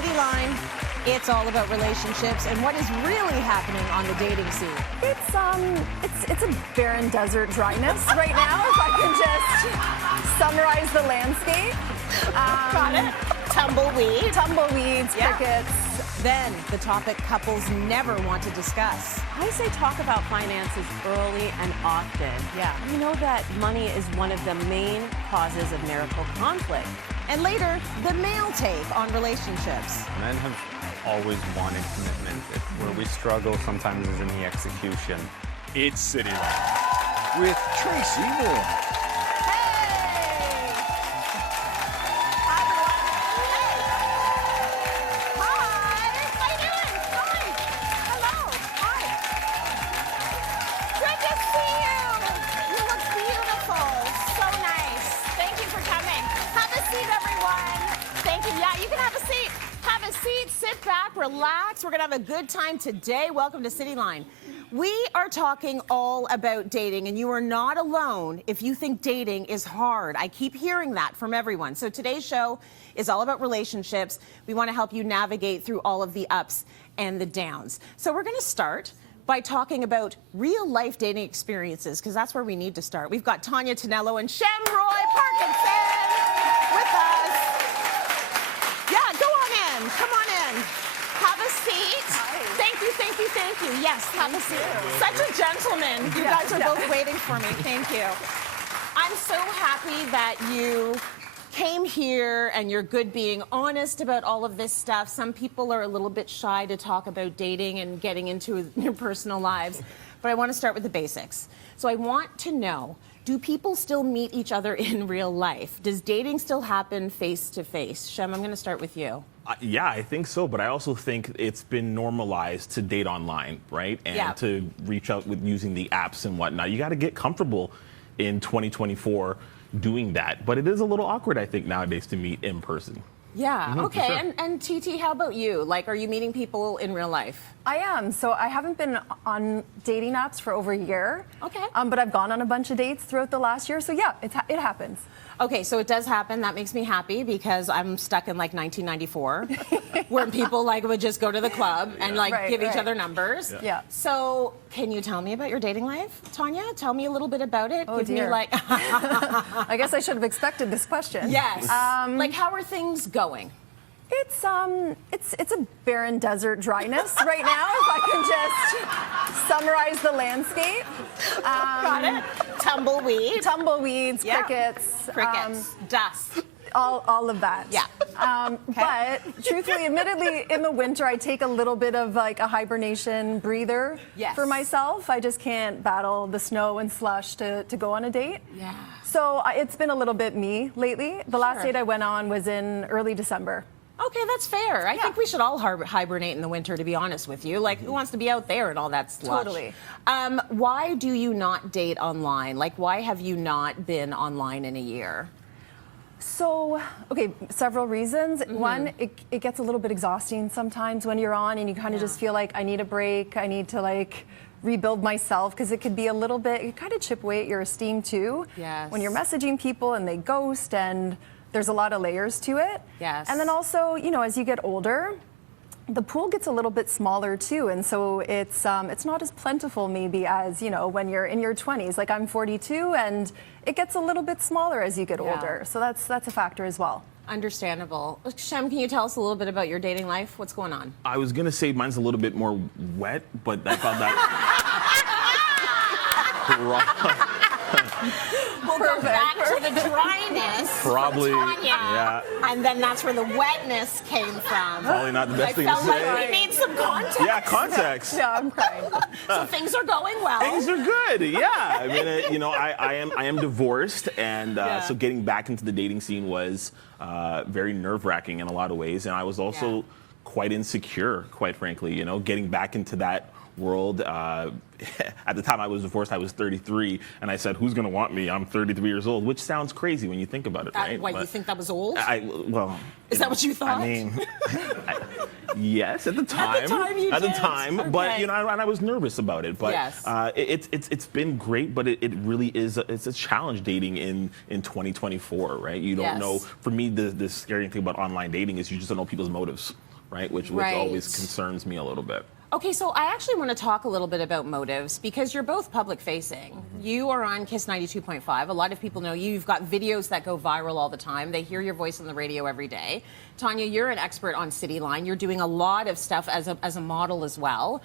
Cityline. It's all about relationships and what is really happening on the dating scene. It's a barren desert dryness right now, if I can just summarize the landscape. Got it. Tumbleweed. Tumbleweeds, Yeah. crickets. Then the topic couples never want to discuss. I say talk about finances early and often. Yeah. We know that money is one of the main causes of marital conflict. And later, the male take on relationships. Men have always wanted commitment. Where we struggle sometimes is in the execution. It's Cityline with Tracy Moore. Sit back, relax. We're going to have a good time today. Welcome to Cityline. We are talking all about dating, and you are not alone if you think dating is hard. I keep hearing that from everyone. So today's show is all about relationships. We want to help you navigate through all of the ups and the downs. So we're going to start by talking about real-life dating experiences, because that's where we need to start. We've got Tania, Tonello, and Shem Parkinson with us. Yeah, go on in. Come on in. Have a seat. Hi. Thank you, thank you, thank you. Yes, have a seat. Such a gentleman. You guys are both waiting for me. Thank you. I'm so happy that you came here and you're good being honest about all of this stuff. Some people are a little bit shy to talk about dating and getting into their personal lives, but I want to start with the basics. So I want to know, do people still meet each other in real life? Does dating still happen face to face? Shem, I'm going to start with you. Yeah, I think so, but I also think it's been normalized to date online, right? And to reach out with using the apps and whatnot. You got to get comfortable in 2024 doing that. But it is a little awkward, I think, nowadays to meet in person. Yeah, okay. sure. And TT, how about you? Like, are you meeting people in real life? I am. So I haven't been on dating apps for over a year. Okay. But I've gone on a bunch of dates throughout the last year. So yeah, it happens. Okay, so it does happen. That makes me happy because I'm stuck in like 1994 where people like would just go to the club and like give each other numbers. Yeah. So can you tell me about your dating life, Tania? Tell me a little bit about it. Oh, Give me dear. like I guess I should have expected this question. Yes. Like how are things going? It's a barren desert dryness right now, if I can just summarize the landscape. Got it. Tumbleweed. Tumbleweeds, Yeah. crickets, Dust. all of that. Yeah. But truthfully, admittedly, in the winter, I take a little bit of like a hibernation breather Yes. for myself. I just can't battle the snow and slush to go on a date. Yeah. So it's been a little bit me lately. The last Sure. date I went on was in early December. Okay, that's fair. I think we should all hibernate in the winter, to be honest with you. Like, who wants to be out there and all that slush? Totally. Why do you not date online? Like, why have you not been online in a year? So, okay, several reasons. One, it gets a little bit exhausting sometimes when you're on and you kind of just feel like I need a break. I need to like rebuild myself because it could be a little bit, it kind of chip away at your esteem too. Yes. When you're messaging people and they ghost and there's a lot of layers to it. Yes. And then also, you know, as you get older, the pool gets a little bit smaller too, and so it's not as plentiful maybe as, you know, when you're in your 20s. Like I'm 42, and it gets a little bit smaller as you get older. So that's a factor as well. Understandable. Shem, can you tell us a little bit about your dating life? What's going on? I was going to say mine's a little bit more wet, but I found that We'll go back to the dryness. Probably, for Tania, yeah. And then that's where the wetness came from. Probably not the best thing to felt like say. we need some context. Yeah, context. Yeah, I'm crying. So things are going well. Things are good, yeah. I mean, you know, I am divorced, and so getting back into the dating scene was very nerve-wracking in a lot of ways, and I was also quite insecure, quite frankly. You know, getting back into that world. At the time I was divorced, I was 33, and I said, "Who's going to want me? I'm 33 years old," which sounds crazy when you think about it, right? Why, you think that was old? Well, Is that what you thought? I mean, yes, at the time. At the time, you did. But Okay. you know, and I was nervous about it. But Yes. it's been great, but it really is it's a challenge dating in 2024, right? You don't Yes. know. For me, the scary thing about online dating is you just don't know people's motives. right? Which Right. always concerns me a little bit. Okay, so I actually want to talk a little bit about motives because you're both public facing. You are on Kiss 92.5. A lot of people know you. You've got videos that go viral all the time. They hear your voice on the radio every day. Tania, you're an expert on Cityline. You're doing a lot of stuff as a model as well.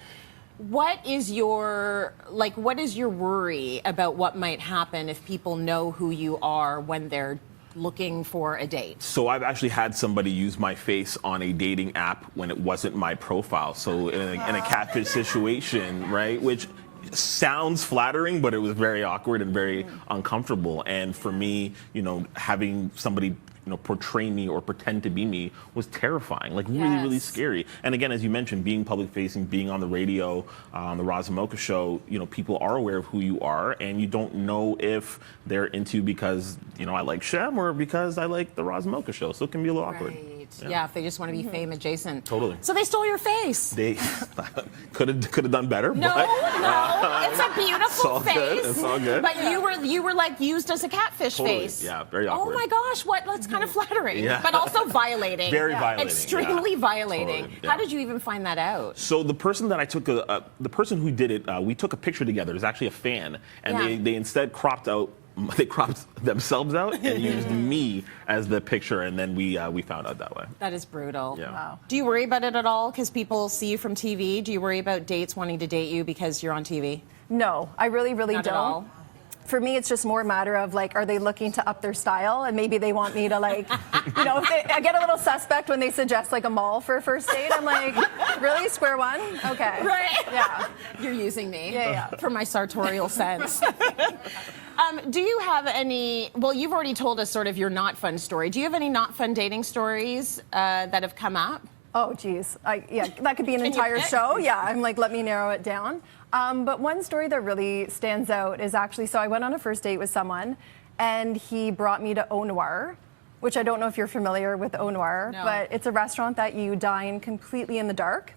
What is your worry about what might happen if people know who you are when they're looking for a date? So I've actually had somebody use my face on a dating app when it wasn't my profile. So in a catfish situation, right, which sounds flattering, but it was very awkward and very uncomfortable. And for me, you know, having somebody portray me or pretend to be me was terrifying, like really scary. And again, as you mentioned, being public facing, being on the radio, on the Roz and Mocha show, people are aware of who you are, and you don't know if they're into you because, I like Shem or because I like the Roz and Mocha show. So it can be a little awkward. Yeah, if they just want to be fame adjacent. Totally. So they stole your face. They could have done better. No, it's a beautiful all face. good. It's all good. But you were like used as a catfish Totally. face. Yeah, very awkward. Oh my gosh, that's kind of flattering, Yeah. but also violating. Very violating. Extremely Yeah. violating. Totally. Yeah. How did you even find that out? So the person that I took, the person who did it, we took a picture together. It was actually a fan, and they instead cropped themselves out and used me as the picture, and then we found out that way. That is brutal. Yeah. Wow. Do you worry about it at all? Because people see you from TV. Do you worry about dates wanting to date you because you're on TV? No, I really Not don't. at all. For me, it's just more a matter of are they looking to up their style, and maybe they want me to I get a little suspect when they suggest a mall for a first date. I'm like, really, square one? Okay. Right. Yeah. You're using me. Yeah. For my sartorial sense. Do you have any? Well, you've already told us sort of your not fun story. Do you have any not fun dating stories that have come up? Oh, geez. That could be an Can you entire pick? show. Yeah, I'm like, let me narrow it down. But one story that really stands out is actually, so I went on a first date with someone, and he brought me to Au Noir, which I don't know if you're familiar with Au Noir, No. but it's a restaurant that you dine completely in the dark.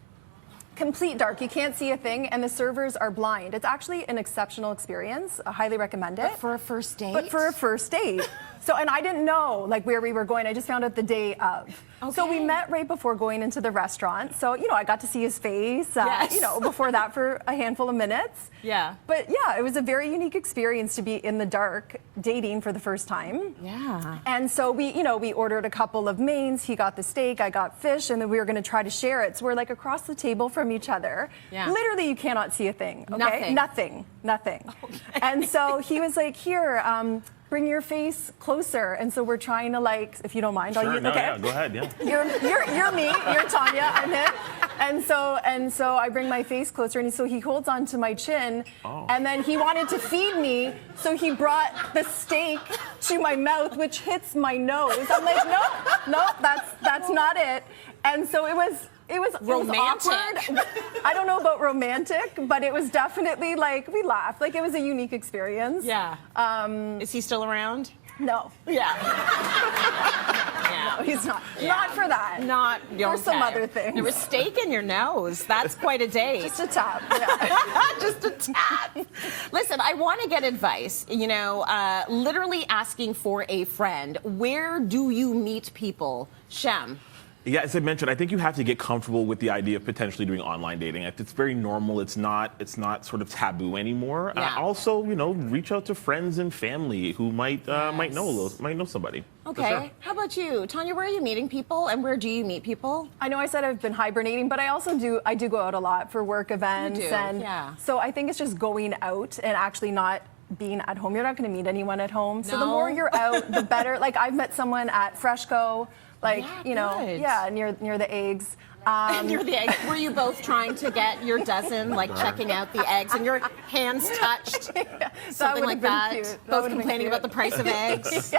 Complete dark. You can't see a thing, and the servers are blind. It's actually an exceptional experience. I highly recommend it. For a first date? But for a first date. So, and I didn't know where we were going. I just found out the day of. So we Okay. met right before going into the restaurant. So, I got to see his face, Yes. before that for a handful of minutes. Yeah. But yeah, it was a very unique experience to be in the dark dating for the first time. Yeah. And so we ordered a couple of mains. He got the steak, I got fish, and then we were going to try to share it. So we're across the table from each other. Yeah. Literally, you cannot see a thing. Okay? Nothing. Nothing. And so he was like, here, bring your face closer. And so we're trying to if you don't mind, Sure, I'll use, no, okay? yeah, go ahead, yeah. You're me, you're Tania, I'm him. And so I bring my face closer, and so he holds onto my chin, and then he wanted to feed me, so he brought the steak to my mouth, which hits my nose. I'm like, no, that's not it. And so it was Romantic. awkward. I don't know about romantic, but it was definitely we laughed. It was a unique experience. Yeah. Is he still around? No. Yeah. No, he's not. Yeah. Not for that. Not For some other things. There was steak in your nose. That's quite a date. Just a tap. Yeah. Just a tap. Listen, I want to get advice. Literally asking for a friend. Where do you meet people? Shem. Yeah, as I mentioned, I think you have to get comfortable with the idea of potentially doing online dating. It's very normal. It's not sort of taboo anymore. Yeah. Also, reach out to friends and family who might know somebody. For Okay. sure. How about you, Tania? Where are you meeting people, and where do you meet people? I know I said I've been hibernating, but I also do go out a lot for work events. do, And yeah. so I think it's just going out and actually not being at home. You're not going to meet anyone at home. So the No. more you're out, the better. I've met someone at Freshco, good. near the eggs. Near the eggs. Were you both trying to get your dozen, checking out the eggs, and your hands touched? Something like would've been that. cute. That Both would've been complaining cute. about the price of eggs.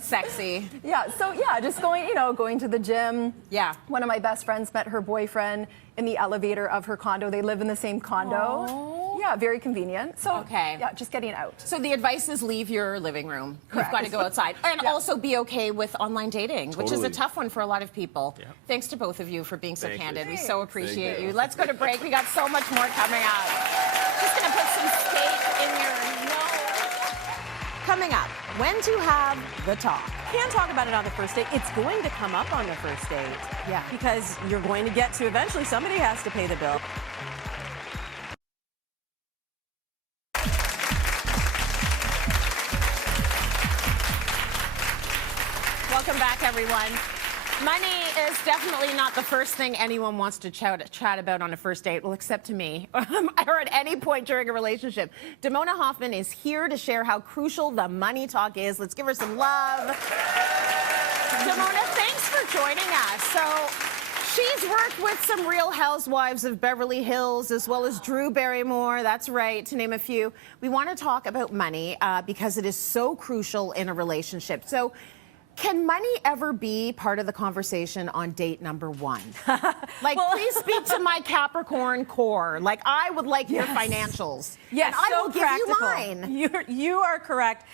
Sexy. Yeah, so yeah, just going to the gym. Yeah. One of my best friends met her boyfriend in the elevator of her condo. They live in the same condo. Aw. Yeah, very convenient. So Okay. yeah, just getting out. So the advice is leave your living room. Correct. You've got to go outside. And Yeah. also be okay with online dating, which is a Totally. tough one for a lot of people. Yeah. Thanks to both of you for being so Thank you. candid. We so appreciate Thank you. you. Let's go to break. We got so much more coming up. Just going to put some steak in your nose. Coming up, when to have the talk. can talk about it on the first date. It's going to come up on the first date. Yeah. Because you're going to get to eventually somebody has to pay the bill. Welcome back, everyone. Money is definitely not the first thing anyone wants to chat about on a first date, well, except to me, or at any point during a relationship. Damona Hoffman is here to share how crucial the money talk is. Let's give her some love. Damona, thanks for joining us. So she's worked with some Real Housewives of Beverly Hills, as well as Drew Barrymore, that's right, to name a few. We want to talk about money because it is so crucial in a relationship. So can money ever be part of the conversation on date number one? Like, please speak to my Capricorn core. Like, I would like your financials. Yes, and I so will practical. give you mine. You are correct.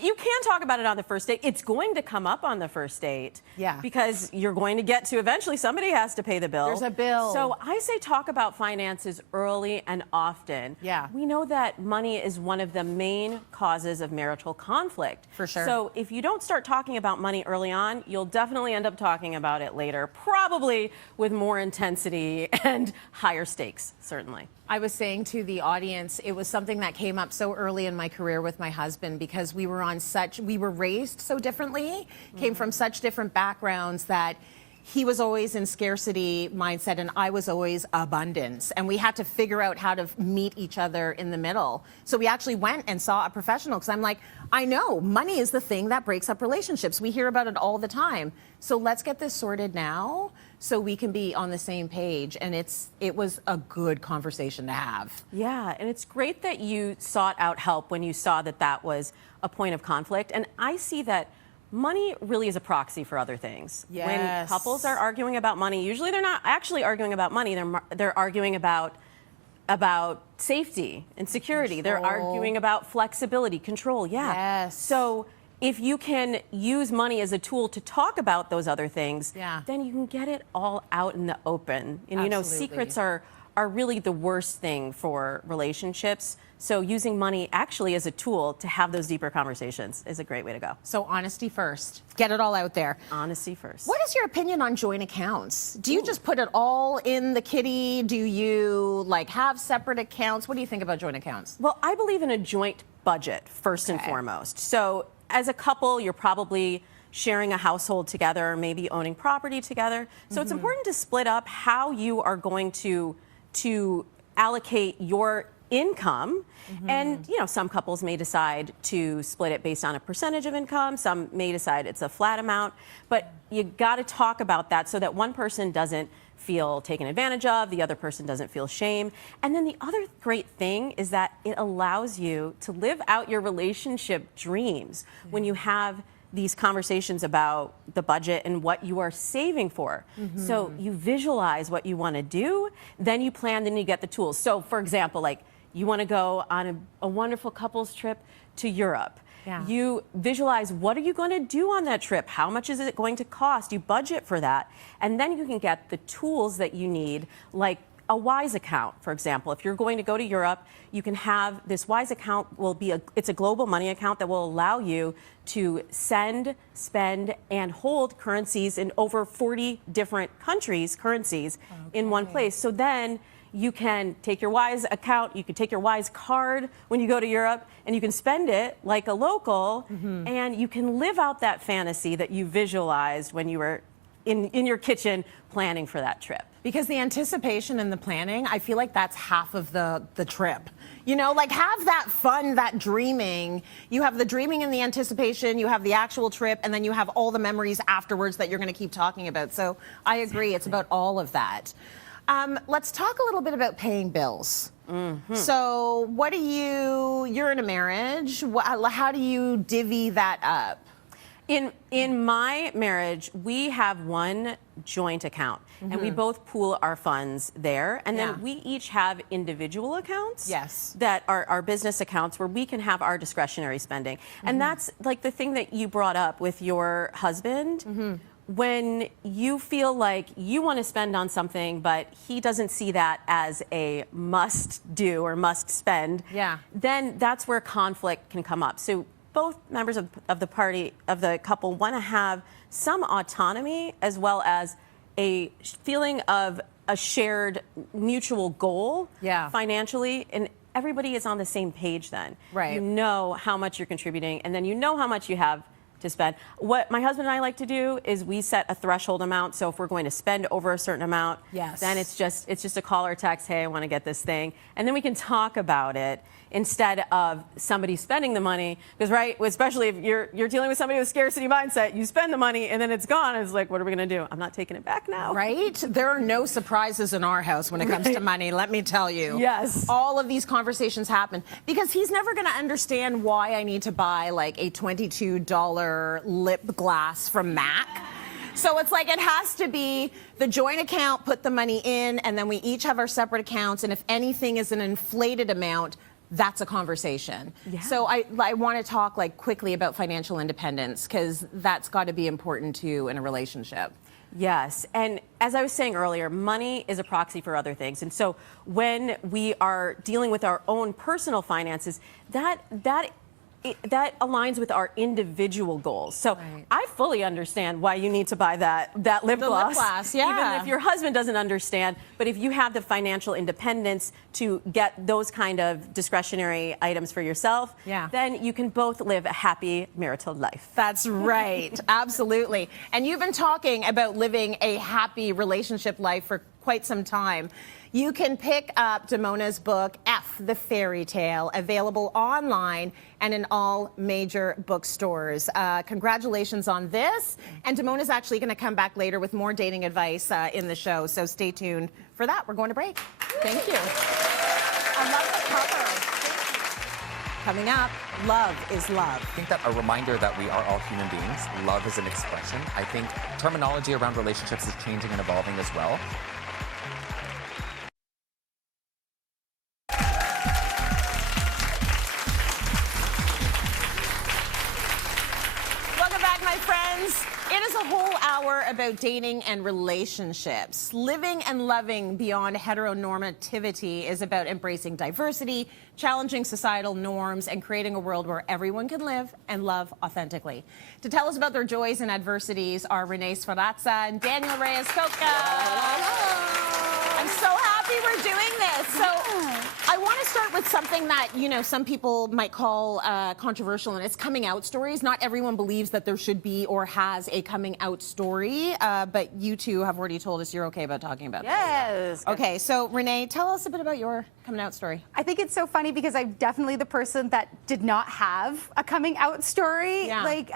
You can talk about it on the first date. It's going to come up on the first date. Yeah. Because you're going to get to eventually somebody has to pay the bill. There's a bill. So I say talk about finances early and often. Yeah. We know that money is one of the main causes of marital conflict. For sure. So if you don't start talking about money early on, you'll definitely end up talking about it later, probably with more intensity and higher stakes, certainly. I was saying to the audience, it was something that came up so early in my career with my husband because we were raised so differently, came from such different backgrounds that he was always in scarcity mindset and I was always abundance. And we had to figure out how to meet each other in the middle. So we actually went and saw a professional because I'm like, I know money is the thing that breaks up relationships. We hear about it all the time. So let's get this sorted now so we can be on the same page. And it was a good conversation to have. Yeah, and it's great that you sought out help when you saw that that was a point of conflict. And I see that money really is a proxy for other things. Yes. When couples are arguing about money, usually they're not actually arguing about money. They're arguing about safety and security. Control. They're arguing about flexibility, control. Yeah. Yes. So if you can use money as a tool to talk about those other things, then you can get it all out in the open. And you know, secrets are really the worst thing for relationships. So using money actually as a tool to have those deeper conversations is a great way to go. So honesty first. Get it all out there. Honesty first. What is your opinion on joint accounts? Do you just put it all in the kitty? Do you like have separate accounts? What do you think about joint accounts? Well, I believe in a joint budget first and foremost. So as a couple, you're probably sharing a household together, maybe owning property together. So it's important to split up how you are going to allocate your income. And, you know, some couples may decide to split it based on a percentage of income. Some may decide it's a flat amount. But you got to talk about that so that one person doesn't feel taken advantage of, the other person doesn't feel shame. And then the other great thing is that it allows you to live out your relationship dreams when you have these conversations about the budget and what you are saving for. So you visualize what you want to do, then you plan, then you get the tools. So for example, like you want to go on a wonderful couples trip to Europe. You visualize what are you going to do on that trip? How much is it going to cost? You budget for that. And then you can get the tools that you need, like a WISE account, for example. If you're going to go to Europe, you can have this WISE account it's a global money account that will allow you to send, spend, and hold currencies in over 40 different currencies in one place. So then you can take your WISE account, you can take your WISE card when you go to Europe, and you can spend it like a local, and you can live out that fantasy that you visualized when you were in your kitchen planning for that trip. Because the anticipation and the planning, I feel like that's half of the trip. You know, like have that fun, that dreaming. You have the dreaming and the anticipation, you have the actual trip, and then you have all the memories afterwards that you're going to keep talking about. So I agree, it's about all of that. Let's talk a little bit about paying bills. So what do you're in a marriage, how do you divvy that up? In my marriage, we have one joint account, and we both pool our funds there, and then we each have individual accounts that are our business accounts where we can have our discretionary spending. And that's like the thing that you brought up with your husband. When you feel like you want to spend on something, but he doesn't see that as a must do or must spend, then that's where conflict can come up. So both members of the couple want to have some autonomy as well as a feeling of a shared mutual goal financially, and everybody is on the same page then. Right. You know how much you're contributing, and then you know how much you have to spend. What my husband and I like to do is we set a threshold amount. So if we're going to spend over a certain amount, then it's just a call or text, hey, I want to get this thing. And then we can talk about it instead of somebody spending the money. Because, right, especially if you're dealing with somebody with scarcity mindset, you spend the money and then it's gone. It's like, what are we going to do? I'm not taking it back now. Right? There are no surprises in our house when it comes to money, let me tell you. Yes. All of these conversations happen because he's never going to understand why I need to buy like a $22 lip gloss from MAC. So it's like it has to be the joint account, put the money in, and then we each have our separate accounts. And if anything is an inflated amount, that's a conversation. Yeah. So I want to talk like quickly about financial independence because that's got to be important too in a relationship. Yes, and as I was saying earlier, money is a proxy for other things. And so when we are dealing with our own personal finances, that aligns with our individual goals. So I fully understand why you need to buy that lip gloss. Lip gloss, yeah. Even if your husband doesn't understand, but if you have the financial independence to get those kind of discretionary items for yourself, then you can both live a happy marital life. That's right, absolutely. And you've been talking about living a happy relationship life for quite some time. You can pick up Damona's book, F, the Fairy Tale, available online and in all major bookstores. Congratulations on this. And Damona's actually going to come back later with more dating advice in the show, so stay tuned for that. We're going to break. Thank you. I love the cover. Coming up, love is love. I think that a reminder that we are all human beings. Love is an expression. I think terminology around relationships is changing and evolving as well. It is a whole hour about dating and relationships. Living and loving beyond heteronormativity is about embracing diversity, challenging societal norms, and creating a world where everyone can live and love authentically. To tell us about their joys and adversities are Renee Sferrazza and Daniel Reyes Cocka. I'm so happy we're doing this. So I want to start with something that, you know, some people might call controversial, and it's coming out stories. Not everyone believes that there should be or has a coming out story, but you two have already told us you're okay about talking about that. Yes. Okay, so Renee, tell us a bit about your coming out story. I think it's so funny because I'm definitely the person that did not have a coming out story. Yeah. Like,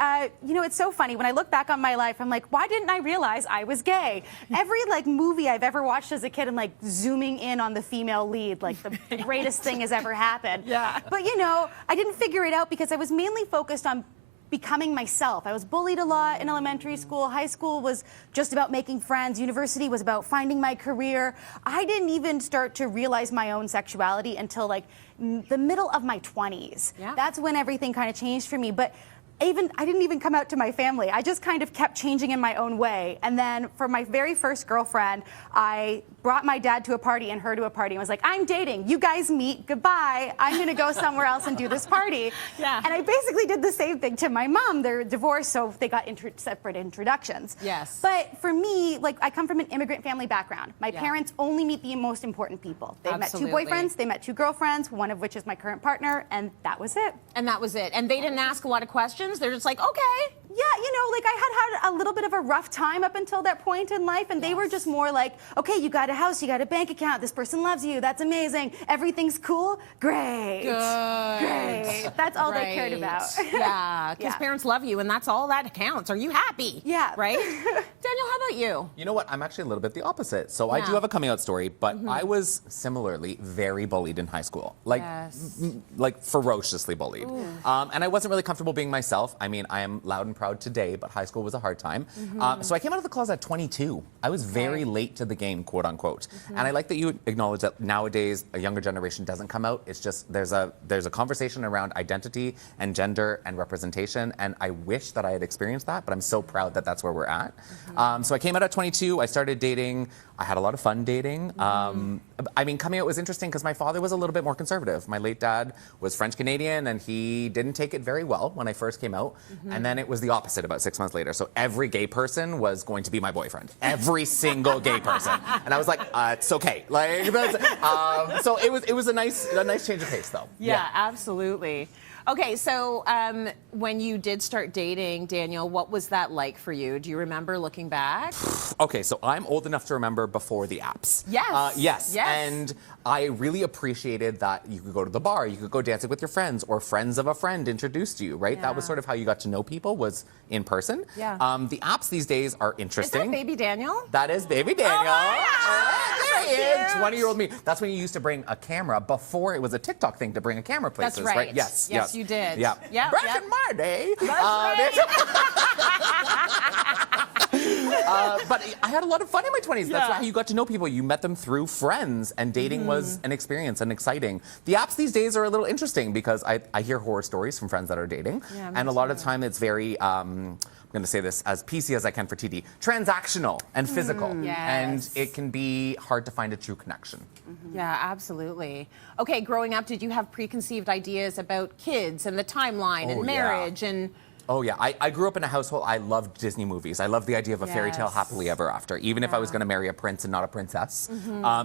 you know, it's so funny. When I look back on my life, I'm like, why didn't I realize I was gay? Every, like, movie I've ever watched as a kid, I'm, like, zooming in on the female lead, like, the greatest thing has ever happened. Yeah. But, you know, I didn't figure it out because I was mainly focused on becoming myself. I was bullied a lot in elementary school. High school was just about making friends. University was about finding my career. I didn't even start to realize my own sexuality until like the middle of my 20s. Yeah. That's when everything kind of changed for me. But I didn't even come out to my family. I just kind of kept changing in my own way. And then for my very first girlfriend, I brought my dad to a party and her to a party and was like, I'm dating. You guys meet. Goodbye. I'm going to go somewhere else and do this party. Yeah. And I basically did the same thing to my mom. They're divorced, so they got separate introductions. Yes. But for me, like, I come from an immigrant family background. My parents only meet the most important people. They met two Absolutely. boyfriends, they met two girlfriends, one of which is my current partner, and that was it. And that was it. And they didn't ask a lot of questions. They're just like, okay. Yeah, you know, like I had a little bit of a rough time up until that point in life, and they were just more like, okay, you got a house, you got a bank account, this person loves you, that's amazing, everything's cool, great. Good. Great. That's all they cared about. Yeah, because Yeah. parents love you, and that's all that counts. Are you happy? Yeah. Right? Daniel, how about you? You know what? I'm actually a little bit the opposite. So I do Yeah. have a coming out story, but I was similarly very bullied in high school. Like, like ferociously bullied. And I wasn't really comfortable being myself. I mean, I am loud and proud today, but high school was a hard time. So I came out of the closet at 22. I was very late to the game, quote unquote. And I like that you acknowledge that nowadays a younger generation doesn't come out. It's just there's a conversation around identity and gender and representation. And I wish that I had experienced that, but I'm so proud that that's where we're at. So I came out at 22. I started dating. I had a lot of fun dating. I mean, coming out was interesting because my father was a little bit more conservative. My late dad was French Canadian, and he didn't take it very well when I first came out. And then it was the opposite about 6 months later. So every gay person was going to be my boyfriend. Every single gay person. And I was like, it's okay. Like, so it was a nice change of pace, though. Yeah, absolutely. Okay, so when you did start dating, Daniel, what was that like for you? Do you remember looking back? Okay, so I'm old enough to remember before the apps. Yes. Yes. Yes. And I really appreciated that you could go to the bar, you could go dancing with your friends, or friends of a friend introduced you, right? That was sort of how you got to know people, was in person. Yeah. The apps these days are Is interesting. that baby Daniel? That is baby Daniel. Oh, There he is, cute. 20-year-old me. That's when you used to bring a camera before it was a TikTok thing to bring a camera places, That's right. Yes. Yes, you did. Yeah. Yep, Back yep. in my day. But I had a lot of fun in my 20s. That's Yeah. how you got to know people. You met them through friends, and dating was an experience and exciting. The apps these days are a little interesting because I hear horror stories from friends that are dating, Yeah, me and a lot of too. time it's very. I'm going to say this as PC as I can for TD, transactional and physical. And Yes. it can be hard to find a true connection. Yeah, absolutely. Okay, growing up, did you have preconceived ideas about kids and the timeline and Oh, yeah. marriage and... Oh, yeah. I grew up in a household, I loved Disney movies. I loved the idea of a fairy tale Yes. happily ever after, even if I was going to marry a prince and not a princess.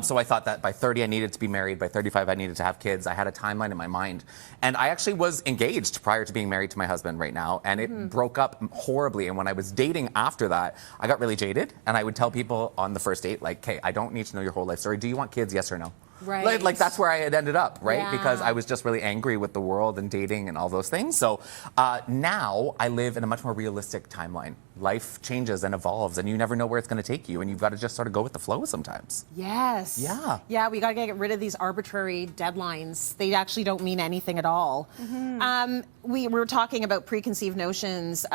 So I thought that by 30 I needed to be married, by 35 I needed to have kids. I had a timeline in my mind. And I actually was engaged prior to being married to my husband right now, and it broke up horribly. And when I was dating after that, I got really jaded, and I would tell people on the first date, like, okay, I don't need to know your whole life story. Do you want kids, yes or no? Right. Like that's where I had ended up, right? Yeah. Because I was just really angry with the world and dating and all those things. So now I live in a much more realistic timeline. Life changes and evolves, and you never know where it's going to take you, and you've got to just sort of go with the flow sometimes. Yes. Yeah. Yeah, we got to get rid of these arbitrary deadlines. They actually don't mean anything at all. We were talking about preconceived notions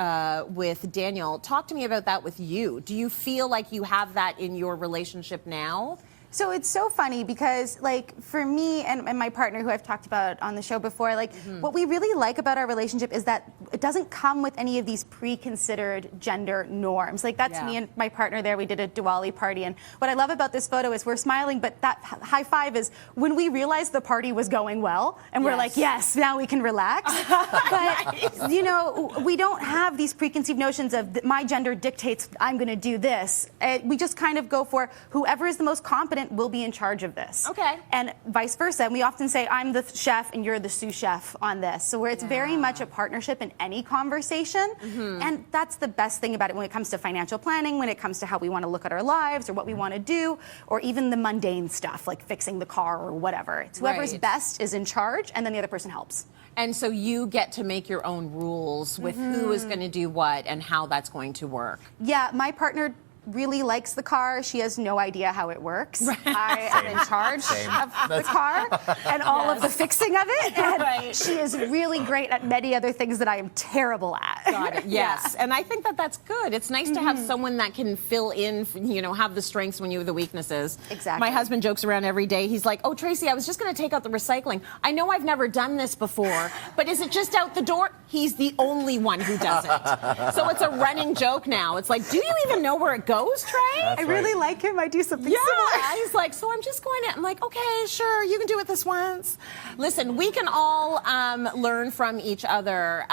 with Daniel. Talk to me about that with you. Do you feel like you have that in your relationship now? So it's so funny because, like, for me and my partner, who I've talked about on the show before, like, what we really like about our relationship is that it doesn't come with any of these preconsidered gender norms. Like, that's me and my partner there. We did a Diwali party, and what I love about this photo is we're smiling, but that high five is when we realized the party was going well, and we're like, yes, now we can relax. But, you know, we don't have these preconceived notions of my gender dictates I'm going to do this. We just kind of go for whoever is the most competent will be in charge of this. Okay. And vice versa. And we often say, I'm the chef and you're the sous chef on this. So where it's very much a partnership in any conversation. And that's the best thing about it when it comes to financial planning, when it comes to how we want to look at our lives or what we want to do, or even the mundane stuff like fixing the car or whatever. It's whoever's Right. best is in charge, and then the other person helps. And so you get to make your own rules with who is going to do what and how that's going to work. Yeah, my partner really likes the car. She has no idea how it works. I am in charge of the car and all of the fixing of it. And she is really great at many other things that I am terrible at. Got it. Yes. And I think that that's good. It's nice to have someone that can fill in, you know, have the strengths when you have the weaknesses. Exactly. My husband jokes around every day. He's like, oh, Tracy, I was just going to take out the recycling. I know I've never done this before, but is it just out the door? He's the only one who does it. So it's a running joke now. It's like, do you even know where it goes, Trey? I really like him. I do something similar. He's like, so I'm just going to, I'm like, okay, sure, you can do it this once. Listen, we can all learn from each other.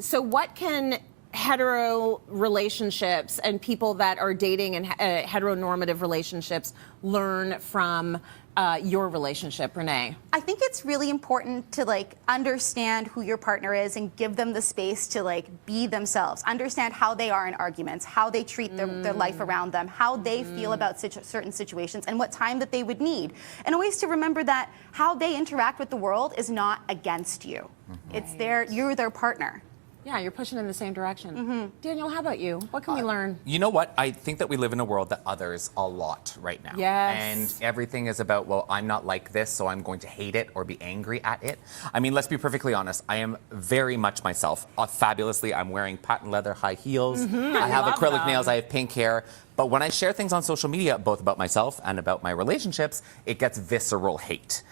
So what can hetero relationships and people that are dating in heteronormative relationships learn from your relationship, Renee? I think it's really important to like understand who your partner is and give them the space to like be themselves. Understand how they are in arguments, how they treat their life around them, how they feel about certain situations, and what time that they would need. And always to remember that how they interact with the world is not against you. It's you're their partner. Yeah, you're pushing in the same direction. Daniel, how about you? What can we learn? You know what? I think that we live in a world that others a lot right now. Yes. And everything is about, well, I'm not like this, so I'm going to hate it or be angry at it. I mean, let's be perfectly honest. I am very much myself. Fabulously, I'm wearing patent leather high heels. I have acrylic nails. I have pink hair. But when I share things on social media, both about myself and about my relationships, it gets visceral hate.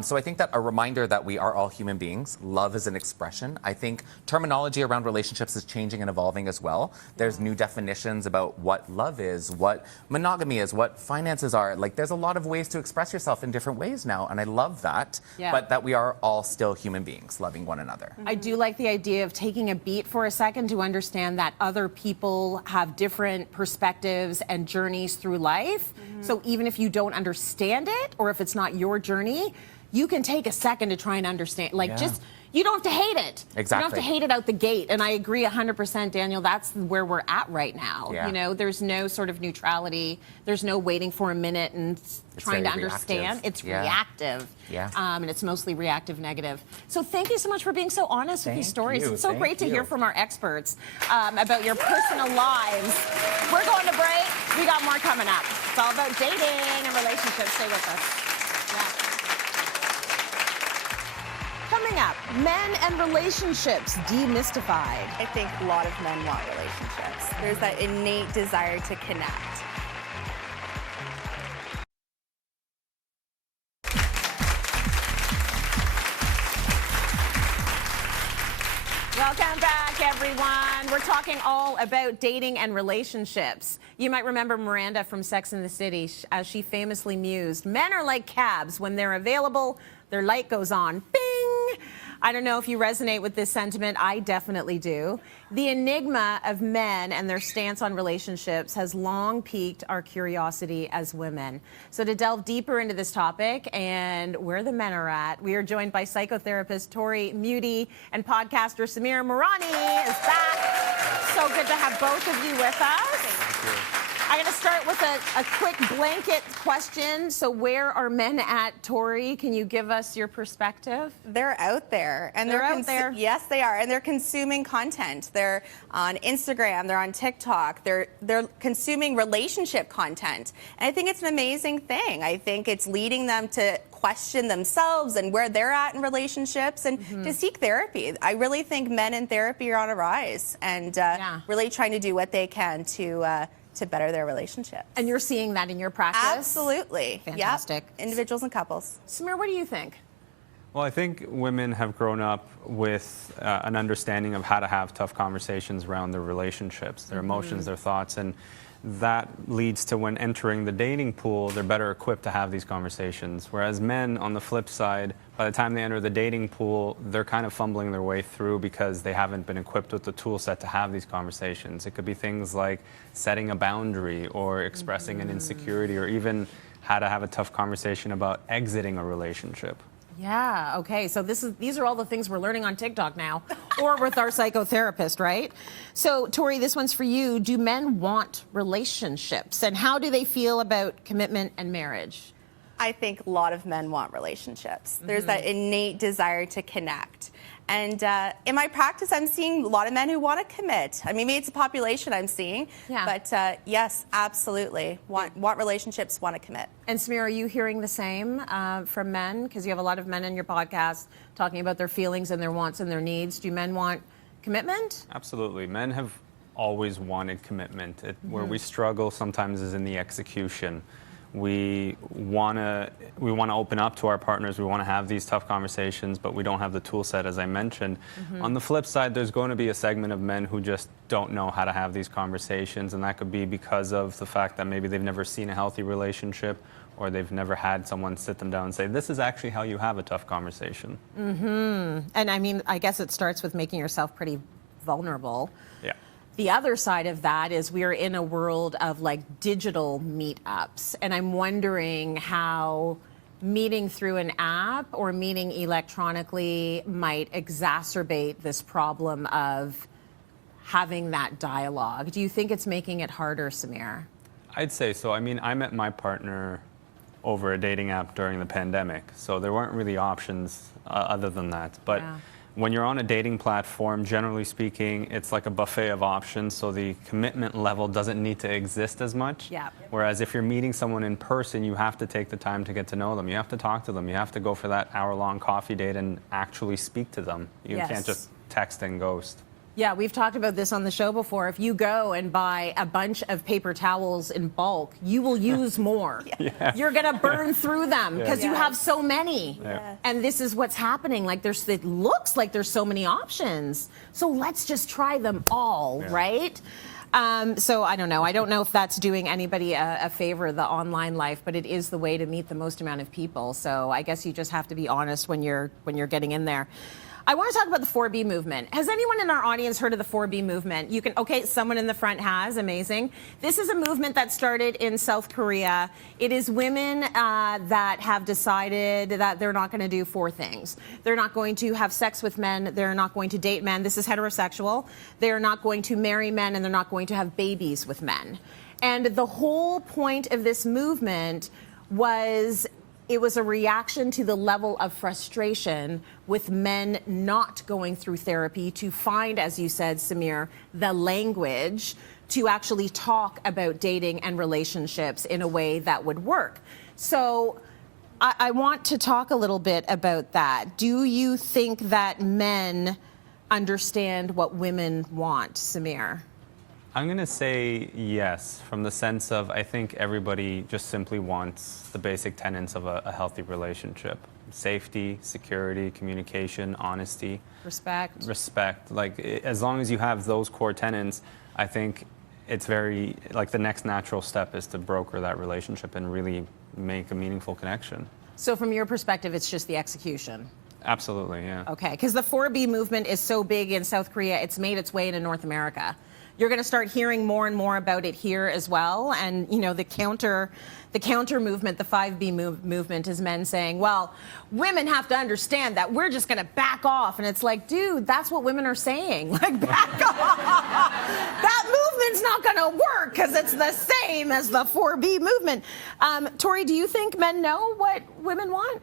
So I think that a reminder that we are all human beings. Love is an expression. I think terminology around relationships is changing and evolving as well. There's new definitions about what love is, what monogamy is, what finances are. Like, there's a lot of ways to express yourself in different ways now, and I love that. Yeah. But that we are all still human beings, loving one another. I do like the idea of taking a beat for a second to understand that other people have different perspectives and journeys through life. So even if you don't understand it, or if it's not your journey, you can take a second to try and understand. Like, just, you don't have to hate it. Exactly. You don't have to hate it out the gate. And I agree 100%, Daniel, that's where we're at right now. Yeah. You know, there's no sort of neutrality. There's no waiting for a minute and trying to very understand. reactive. It's Yeah. reactive. Yeah. And it's mostly reactive negative. So thank you so much for being so honest with these Thank stories. you. It's so Thank great to hear you. from our experts about your personal lives. We're going to break. We got more coming up. It's all about dating and relationships. Stay with us. Coming up, men and relationships demystified. I think a lot of men want relationships. There's that innate desire to connect. Welcome back, everyone. We're talking all about dating and relationships. You might remember Miranda from Sex and the City, as she famously mused, men are like cabs. When they're available, their light goes on. Bing! I don't know if you resonate with this sentiment. I definitely do. The enigma of men and their stance on relationships has long piqued our curiosity as women. So to delve deeper into this topic and where the men are at, we are joined by psychotherapist Tori, Muddie, and podcaster Mourani is back. So good to have both of you with us. I'm going to start with a quick blanket question. So where are men at, Tori? Can you give us your perspective? They're out there. And They're out there. Yes, they are. And they're consuming content. They're on Instagram. They're on TikTok. They're consuming relationship content. And I think it's an amazing thing. I think it's leading them to question themselves and where they're at in relationships and to seek therapy. I really think men in therapy are on a rise and really trying to do what they can to better their relationships. And you're seeing that in your practice? Absolutely. Fantastic. Yep. Individuals and couples. Samir, what do you think? Well, I think women have grown up with an understanding of how to have tough conversations around their relationships, their emotions, their thoughts, and that leads to when entering the dating pool, they're better equipped to have these conversations. Whereas men, on the flip side, by the time they enter the dating pool, they're kind of fumbling their way through because they haven't been equipped with the tool set to have these conversations. It could be things like setting a boundary or expressing an insecurity or even how to have a tough conversation about exiting a relationship. Yeah, okay. So these are all the things we're learning on TikTok now, or with our psychotherapist, right? So, Tori, this one's for you. Do men want relationships? And how do they feel about commitment and marriage? I think a lot of men want relationships. There's that innate desire to connect. And in my practice, I'm seeing a lot of men who want to commit. I mean, maybe it's a population I'm seeing, but yes, absolutely. Want relationships, want to commit. And Samir, are you hearing the same from men? Because you have a lot of men in your podcast talking about their feelings and their wants and their needs. Do men want commitment? Absolutely. Men have always wanted commitment. Where we struggle sometimes is in the execution. We want to open up to our partners. We want to have these tough conversations, but we don't have the tool set, as I mentioned. On the flip side, there's going to be a segment of men who just don't know how to have these conversations, and that could be because of the fact that maybe they've never seen a healthy relationship or they've never had someone sit them down and say, this is actually how you have a tough conversation. And I mean, I guess it starts with making yourself pretty vulnerable. Yeah. The other side of that is we are in a world of like digital meetups, and I'm wondering how meeting through an app or meeting electronically might exacerbate this problem of having that dialogue. Do you think it's making it harder, Samir? I'd say so. I mean, I met my partner over a dating app during the pandemic, so there weren't really options other than that. But when you're on a dating platform, generally speaking, it's like a buffet of options, so the commitment level doesn't need to exist as much. Yeah. Whereas if you're meeting someone in person, you have to take the time to get to know them. You have to talk to them. You have to go for that hour-long coffee date and actually speak to them. You can't just text and ghost. Yeah, we've talked about this on the show before. If you go and buy a bunch of paper towels in bulk, you will use more. You're going to burn through them because you have so many. And this is what's happening. Like it looks like there's so many options. So let's just try them all, right? So I don't know. I don't know if that's doing anybody a favor, the online life, but it is the way to meet the most amount of people. So I guess you just have to be honest when you're getting in there. I want to talk about the 4B movement. Has anyone in our audience heard of the 4B movement? You can, okay, someone in the front has, amazing. This is a movement that started in South Korea. It is women that have decided that they're not going to do 4 things. They're not going to have sex with men. They're not going to date men. This is heterosexual. They're not going to marry men, and they're not going to have babies with men. And the whole point of this movement was it was a reaction to the level of frustration with men not going through therapy to find, as you said, Samir, the language to actually talk about dating and relationships in a way that would work. So I want to talk a little bit about that. Do you think that men understand what women want, Samir? I'm going to say yes, from the sense of I think everybody just simply wants the basic tenets of a healthy relationship. Safety, security, communication, honesty. Respect. Respect. Like, as long as you have those core tenets, I think it's very, like, the next natural step is to broker that relationship and really make a meaningful connection. So from your perspective, it's just the execution. Absolutely, yeah. Okay, because the 4B movement is so big in South Korea, it's made its way into North America. You're going to start hearing more and more about it here as well. And, you know, the counter movement, the 5B movement, is men saying, well, women have to understand that we're just going to back off. And it's like, dude, that's what women are saying. Like, back off. That movement's not going to work because it's the same as the 4B movement. Tori, do you think men know what women want?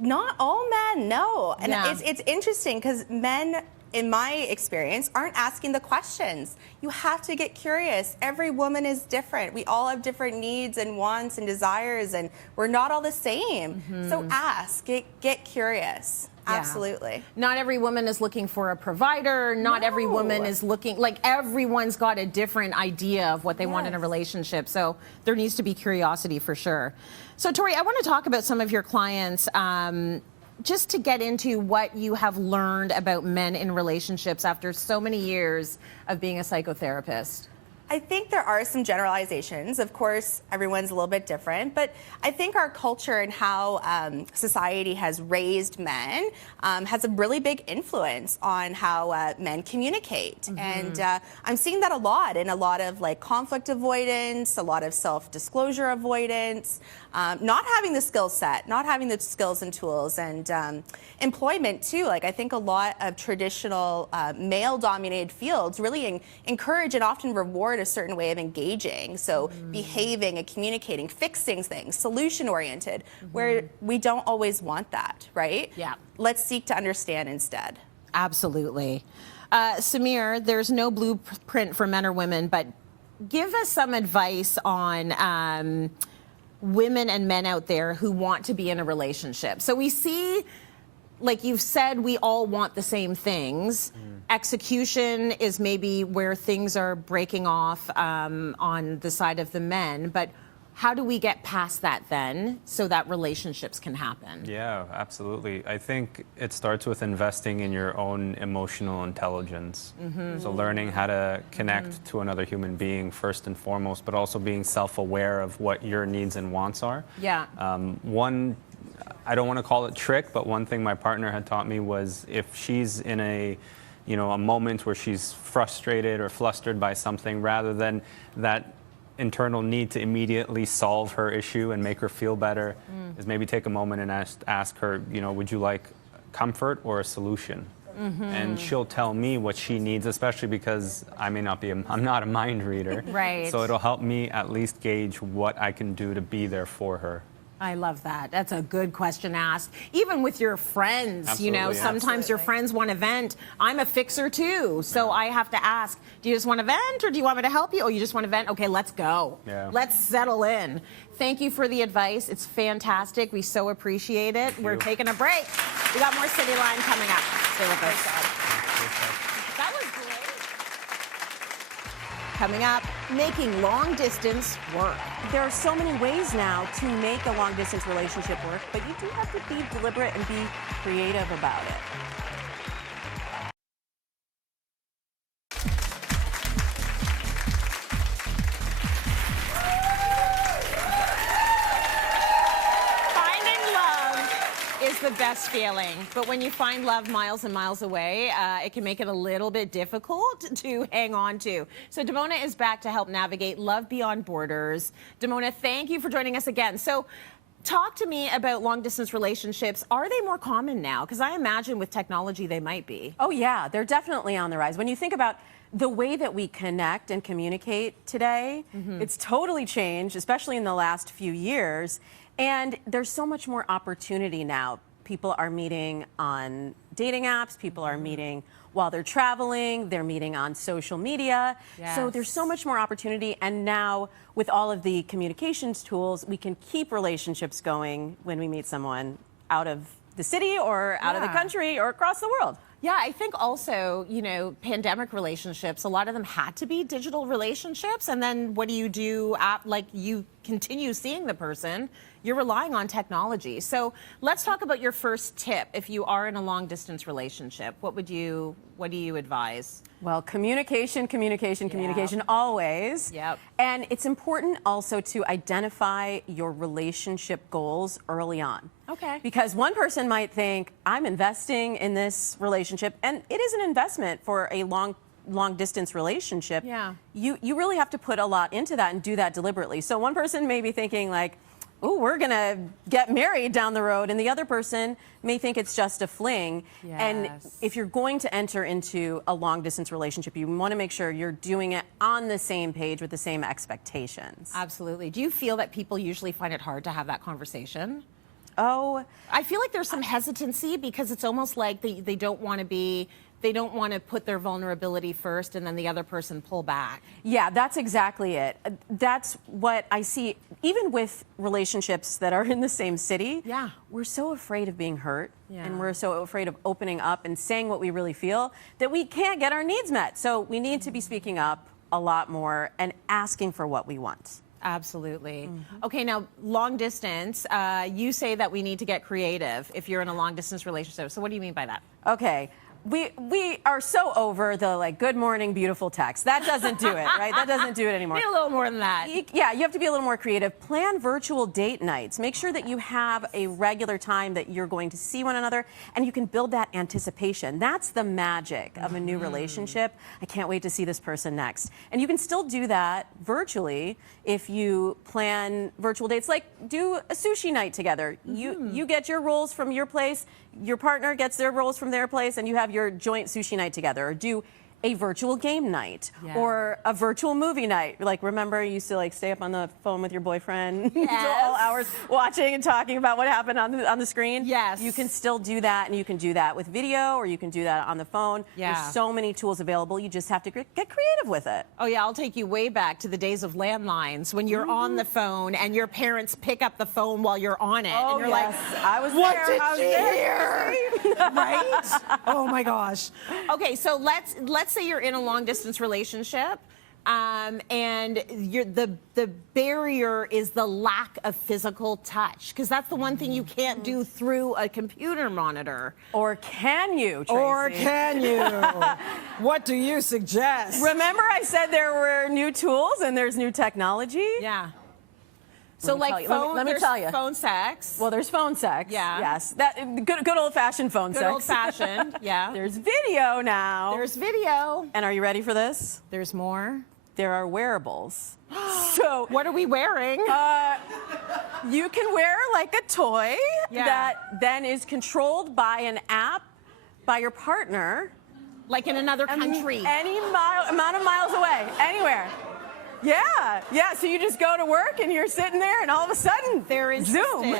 Not all men, no. And Yeah. it's interesting because men, in my experience, aren't asking the questions. You have to get curious. Every woman is different. We all have different needs and wants and desires, and we're not all the same. So ask, get curious. Yeah. Absolutely. Not every woman is looking for a provider. Not every woman is looking, like, everyone's got a different idea of what they want in a relationship. So there needs to be curiosity for sure. So Tori, I want to talk about some of your clients, just to get into what you have learned about men in relationships after so many years of being a psychotherapist. I think there are some generalizations. Of course, everyone's a little bit different, but I think our culture and how society has raised men has a really big influence on how men communicate. And I'm seeing that a lot in a lot of, like, conflict avoidance, a lot of self-disclosure avoidance, not having the skill set, not having the skills and tools, and employment too. Like, I think a lot of traditional male-dominated fields really encourage and often reward a certain way of engaging. So behaving and communicating, fixing things, solution-oriented, where we don't always want that, right? Yeah. Let's seek to understand instead. Absolutely. Samir, there's no blueprint for men or women, but give us some advice on women and men out there who want to be in a relationship. So we see, like you've said, we all want the same things. Execution is maybe where things are breaking off on the side of the men, but how do we get past that then so that relationships can happen? Yeah, absolutely. I think it starts with investing in your own emotional intelligence. So learning how to connect to another human being first and foremost, but also being self-aware of what your needs and wants are. Yeah. I don't want to call it trick, but one thing my partner had taught me was if she's in a moment where she's frustrated or flustered by something, rather than that internal need to immediately solve her issue and make her feel better, is maybe take a moment and ask her, would you like comfort or a solution? And she'll tell me what she needs, especially because I'm not a mind reader. Right. So it'll help me at least gauge what I can do to be there for her. I love that. That's a good question asked. Even with your friends, Absolutely, yeah. sometimes your friends want to vent. I'm a fixer too, so I have to ask, do you just want to vent or do you want me to help you? Oh, you just want to vent? Okay, let's go. Yeah. Let's settle in. Thank you for the advice. It's fantastic. We so appreciate it. We're taking a break. We got more Cityline coming up. Stay with us. That was great. Coming up, making long distance work. There are so many ways now to make a long distance relationship work, but you do have to be deliberate and be creative about it. The best feeling, but when you find love miles and miles away, it can make it a little bit difficult to hang on to. So Damona is back to help navigate love beyond borders. Damona, thank you for joining us again. So talk to me about long distance relationships. Are they more common now? Because I imagine with technology they might be. Oh yeah, they're definitely on the rise. When you think about the way that we connect and communicate today, it's totally changed, especially in the last few years. And there's so much more opportunity now. People are meeting on dating apps, people are meeting while they're traveling, they're meeting on social media. Yes. So there's so much more opportunity, and now with all of the communications tools, we can keep relationships going when we meet someone out of the city or out of the country or across the world. Yeah, I think also, you know, pandemic relationships, a lot of them had to be digital relationships. And then what do you do? Like, you continue seeing the person, you're relying on technology. So let's talk about your first tip. If you are in a long distance relationship, what do you advise? Well, communication always. Yep. And it's important also to identify your relationship goals early on. Okay. Because one person might think, I'm investing in this relationship, and it is an investment for a long distance relationship. Yeah. You really have to put a lot into that and do that deliberately. So one person may be thinking like, oh, we're gonna get married down the road, and the other person may think it's just a fling. Yes. And if you're going to enter into a long distance relationship, you want to make sure you're doing it on the same page with the same expectations. Absolutely. Do you feel that people usually find it hard to have that conversation? Oh, I feel like there's some hesitancy because it's almost like they don't want to put their vulnerability first and then the other person pull back. yeah, that's exactly it. That's what I see, even with relationships that are in the same city. Yeah. We're so afraid of being hurt, Yeah. and we're so afraid of opening up and saying what we really feel that we can't get our needs met. So we need to be speaking up a lot more and asking for what we want. Absolutely. Okay, now long distance, you say that we need to get creative if you're in a long distance relationship. So what do you mean by that? Okay. We are so over the like good morning beautiful text. That doesn't do it, right? That doesn't do it anymore. Need a little more than that. Yeah, you have to be a little more creative. Plan virtual date nights. Make sure that you have a regular time that you're going to see one another, and you can build that anticipation. That's the magic of a new relationship. I can't wait to see this person next. And you can still do that virtually if you plan virtual dates, like do a sushi night together. You get your rolls from your place, your partner gets their rolls from their place, and you have your joint sushi night together. Or do a virtual game night or a virtual movie night. Like, remember you used to like stay up on the phone with your boyfriend until all hours watching and talking about what happened on the screen? Yes. You can still do that, and you can do that with video, or you can do that on the phone. Yeah. There's so many tools available. You just have to get creative with it. Oh yeah, I'll take you way back to the days of landlines when you're on the phone and your parents pick up the phone while you're on it. Oh, and you're yes. like, I was what there. did I was she there. hear? Right? Oh my gosh. Okay, so let's say you're in a long distance relationship, and the barrier is the lack of physical touch, because that's the one thing you can't do through a computer monitor. Or can you, Tracy? Or can you? What do you suggest? Remember I said there were new tools and there's new technology? Yeah. So Let me like tell you. phone, Let me there's tell you. phone sex. Well, there's phone sex. Yeah. Yes. That good old-fashioned phone Good sex. old-fashioned, yeah. There's video now. There's video. And are you ready for this? There's more. There are wearables. So What are we wearing? you can wear like a toy Yeah. that then is controlled by an app by your partner. Like in another country. Any amount of miles away, anywhere. Yeah, yeah. So you just go to work and you're sitting there, and all of a sudden, They're interested. Zoom.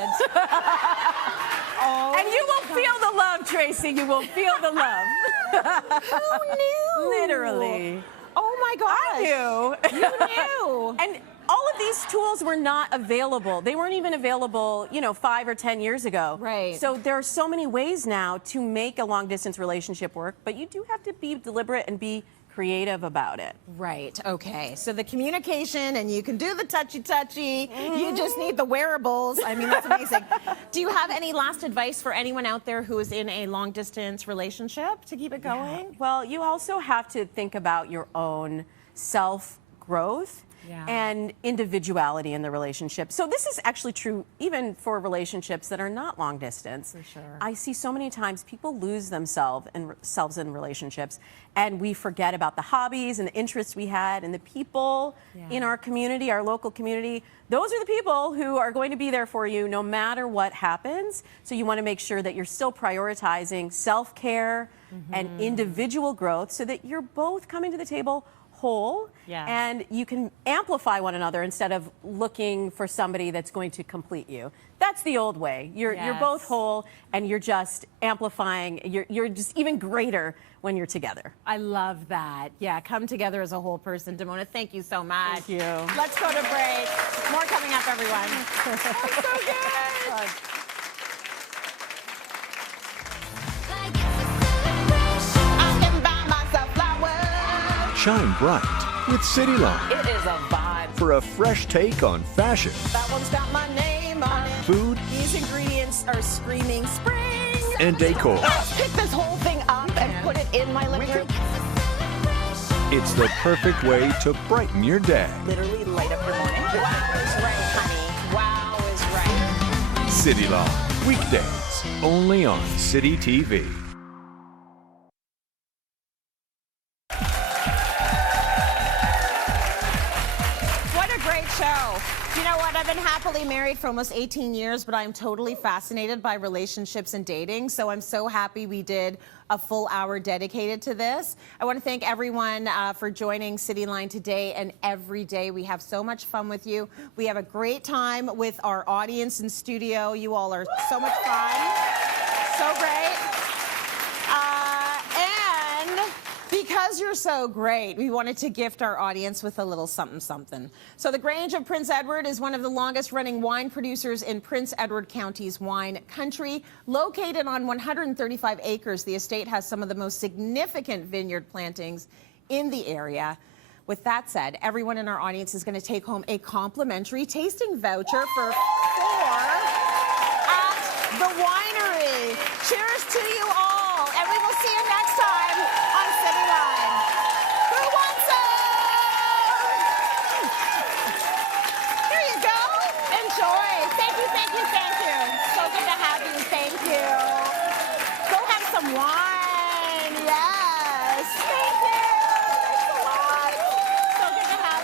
Oh, And you will feel the love, Tracy. You will feel the love. who knew? Literally. Oh my gosh. I knew. You knew. And all of these tools were not available. They weren't even available, 5 or 10 years ago. Right. So there are so many ways now to make a long distance relationship work, but you do have to be deliberate and be creative about it. Right, okay. So the communication, and you can do the touchy-touchy. You just need the wearables. I mean, that's amazing. Do you have any last advice for anyone out there who is in a long-distance relationship to keep it going? Well, you also have to think about your own self-growth and individuality in the relationship. So this is actually true even for relationships that are not long distance. For sure. I see so many times people lose themselves in relationships, and we forget about the hobbies and the interests we had and the people in our community, our local community. Those are the people who are going to be there for you no matter what happens. So you want to make sure that you're still prioritizing self-care and individual growth so that you're both coming to the table whole, and you can amplify one another instead of looking for somebody that's going to complete you. That's the old way. You're both whole, and you're just amplifying. You're just even greater when you're together. I love that. Yeah, come together as a whole person. Damona, thank you so much. Thank you. Let's go to break. More coming up, everyone. Oh, so good. I can buy myself flowers. Shine bright with Cityline It is a vibe. for a fresh take on fashion, That one's got my name on it. food, These ingredients are screaming spring. and decor. Let's pick this whole thing up and put it in my living room. It's the perfect way to brighten your day. Literally light up your morning. Wow is right, honey. Wow is right. Cityline, weekdays, only on City TV. What a great show. You know what? I've been happily married for almost 18 years, but I'm totally fascinated by relationships and dating. So I'm so happy we did a full hour dedicated to this. I want to thank everyone for joining Cityline today and every day. We have so much fun with you. We have a great time with our audience in studio. You all are so much fun. So great. And because you're so great, we wanted to gift our audience with a little something something. So the Grange of Prince Edward is one of the longest running wine producers in Prince Edward County's wine country. Located on 135 acres, the estate has some of the most significant vineyard plantings in the area. With that said, everyone in our audience is going to take home a complimentary tasting voucher for 4 at the winery. Cheers